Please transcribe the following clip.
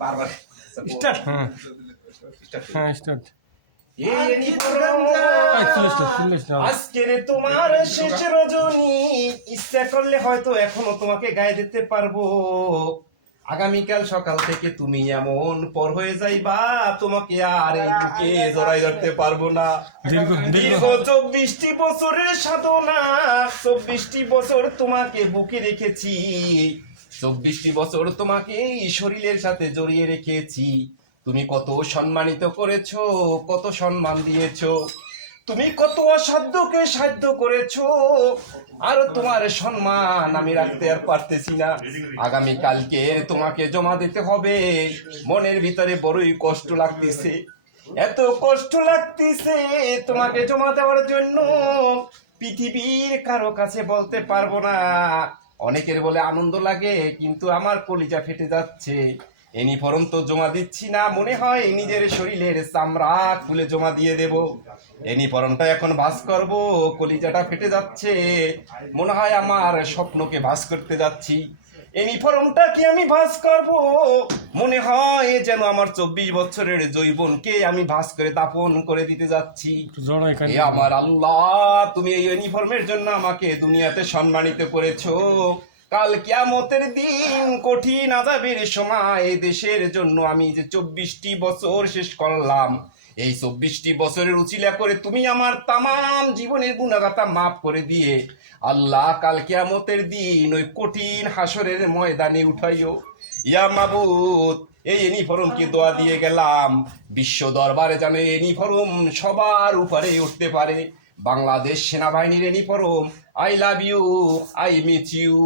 বারবার স্টার্ট হ্যাঁ স্টার্ট হ্যাঁ স্টার্ট এই ইউনিফর্ম আজকের তোমার শেষ রজনী, ইচ্ছা করলে হয়তো এখনো তোমাকে গায়ে দিতে পারবো। আগামীকাল সকাল থেকে তুমি এমন পর হয়ে যাইবা, তোমাকে আর এই বুকে জড়াই ধরতে পারবো না। দীর্ঘ 24টি বছরের সাধনা, 24টি বছর তোমাকে বুকে রেখেছি, 24টি বছর তোমাকে এই শরীরের সাথে জড়িয়ে রেখেছি। তুমি কত সম্মানিত করেছো, কত সম্মান দিয়েছো, তুমি কত অসাধ্যকে সাধ্য করেছো, আর তোমার সম্মান আমি রাখতে আর পারতেছি না। আগামী কালকে তোমাকে জমা দিতে হবে। মনের ভিতরে বড়ই কষ্ট লাগতেছে, এত কষ্ট লাগতেছে তোমাকে জমা দেওয়ার জন্য, পৃথিবীর কারো কাছে বলতে পারবো না। অনেকের বলে আনন্দ লাগে, কিন্তু আমার কলিজা ফেটে যাচ্ছে। ইউনিফর্ম তো জমা দিচ্ছি না, মনে হয় নিজের শরীরের চামড়া খুলে জমা দিয়ে দেব। ইউনিফর্মটা এখন ভাঁজ করব, কলিজাটা ফেটে যাচ্ছে, মনে হয় আমার স্বপ্নকে ভাঁজ করতে যাচ্ছি। ইউনিফর্মটা কি আমি ভাঁজ করব, মনে হয় যেন আমার 24 বছরের যৌবনকে আমি ভাঁজ করে দাফন করে দিতে যাচ্ছি। এ আমার আল্লাহ, তুমি এই ইউনিফর্মের জন্য আমাকে দুনিয়াতে সম্মানিত করেছো। কাল কিয়ামতের দিন কঠিন আযাবের সময় দেশের জন্য আমি যে 24টি বছর শেষ করলাম, এই 24টি বছরের উচিলা করে তুমি আমার তামাম জীবনের গুনাহগাতা মাফ করে দিয়ে আল্লাহ কাল কিয়ামতের দিন ওই কঠিন হাসরের ময়দানে উঠাইও। ইয়া মাবুদ, এই ইউনিফর্মকে দোয়া দিয়ে গেলাম, বিশ্ব দরবারে যেন এই ইউনিফর্ম সবার উপরে উঠতে পারে। বাংলাদেশ সেনাবাহিনীর uniform, I love you, I miss you.